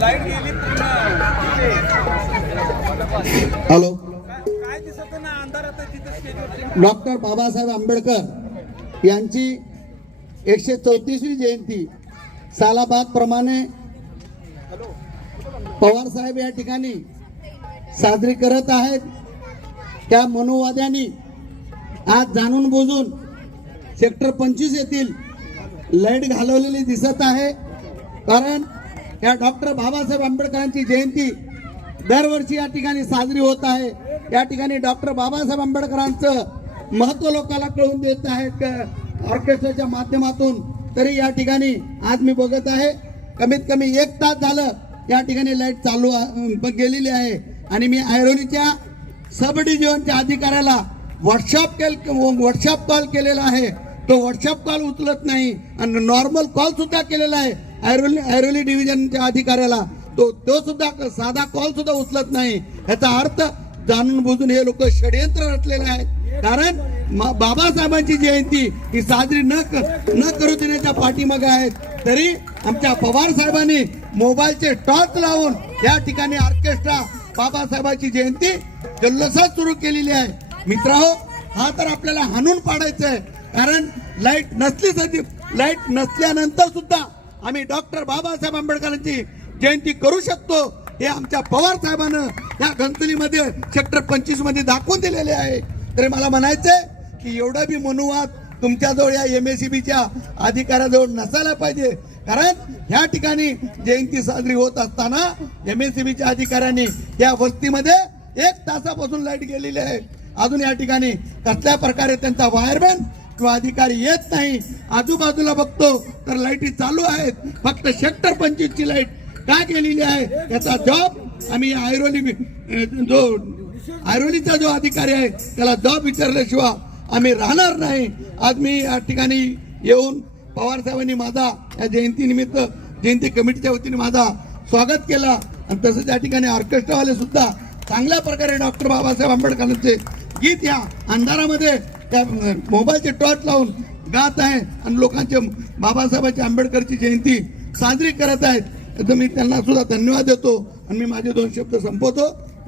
Light गेली hello. काय दिसत ना अंधारात तिथे डॉक्टर बाबासाहेब आंबेडकर यांची 134वी जयंती सालाबाद प्रमाणे पवार साहेब या ठिकाणी साजरी करत आहेत. त्या मनोवाद्यांनी आज जाणून बुजून सेक्टर 25 येथील लाईट घालवलेली दिसत आहे. कारण या डॉक्टर बाबासाहेब आंबेडकरांची जयंती दरवर्षी या ठिकाणी साजरी होत आहे. या ठिकाणी डॉक्टर बाबासाहेब आंबेडकरांचं महत्त्व लोकांना कळून देत आहेत ऑर्केस्ट्राच्या माध्यमातून. तरी या ठिकाणी आज मी बघत आहे कमीत कमी 1 तास झालं या ठिकाणी लाईट चालू गेलेली आहे. आणि मी ऐरोलीच्या सब डिव्हिजनच्या अधिकाऱ्याला व्हॉट्सअप कॉल केलेला आहे. तो व्हॉट्सअप कॉल उचलत नाही आणि नॉर्मल कॉल सुद्धा केलेला आहे ऐरोली डिव्हिजनच्या अधिकाऱ्याला. तो सुद्धा साधा कॉल सुद्धा उचलत नाही. याचा अर्थ जाणून बुजून हे लोक षडयंत्र रचलेले आहेत. कारण बाबासाहेबांची जयंती ही साजरी न करू देण्याच्या पाठीमागे आहेत. तरी आमच्या पवार साहेबांनी मोबाईलचे टॉर्च लावून या ठिकाणी ऑर्केस्ट्रा बाबासाहेबांची जयंती जल्लोषात सुरू केलेली आहे. मित्रांनो, हा तर आपल्याला हाणून पाडायचं आहे. कारण लाईट नसल्यानंतर सुद्धा आम्ही डॉक्टर बाबासाहेब आंबेडकरांची जयंती करू शकतो हे आमच्या पवार साहेबांना या घंटलीमध्ये सेक्टर 25 मध्ये दाखवून दिलेले आहे. तरी मला म्हणायचंय की एवढा बी मनुवाद तुमच्याजवळ या MSEBच्या अधिकाऱ्याजवळ नसायला पाहिजे. कारण ह्या ठिकाणी जयंती साजरी होत असताना MSEBच्या अधिकाऱ्यांनी या वस्तीमध्ये 1 तासापासून लाईट गेलेली आहे. अजून या ठिकाणी कसल्या प्रकारे त्यांचा वायरमॅन किंवा अधिकारी येत नाही. आजूबाजूला बघतो तर लाईटी चालू आहेत. फक्त सेक्टर 25 ची लाईट का गेलेली आहे याचा जॉब आम्ही ऐरोलीचा जो अधिकारी आहे त्याला जॉब विचारल्याशिवाय आम्ही राहणार नाही. आज मी या ठिकाणी येऊन पवार साहेबांनी माझा या जयंतीनिमित्त जयंती कमिटीच्या वतीने माझा स्वागत केला. आणि तसंच या ठिकाणी ऑर्केस्ट्रावाले सुद्धा चांगल्या प्रकारे डॉक्टर बाबासाहेब आंबेडकरांचे गीत या अंधारामध्ये त्या मोबाईलचे टॉर्च लावून गात आहे आणि लोकांचे बाबासाहेबांची आंबेडकरची जयंती साजरी करत आहेत. तर मी त्यांना सुद्धा धन्यवाद देतो आणि मी माझे 2 शब्द संपवतो.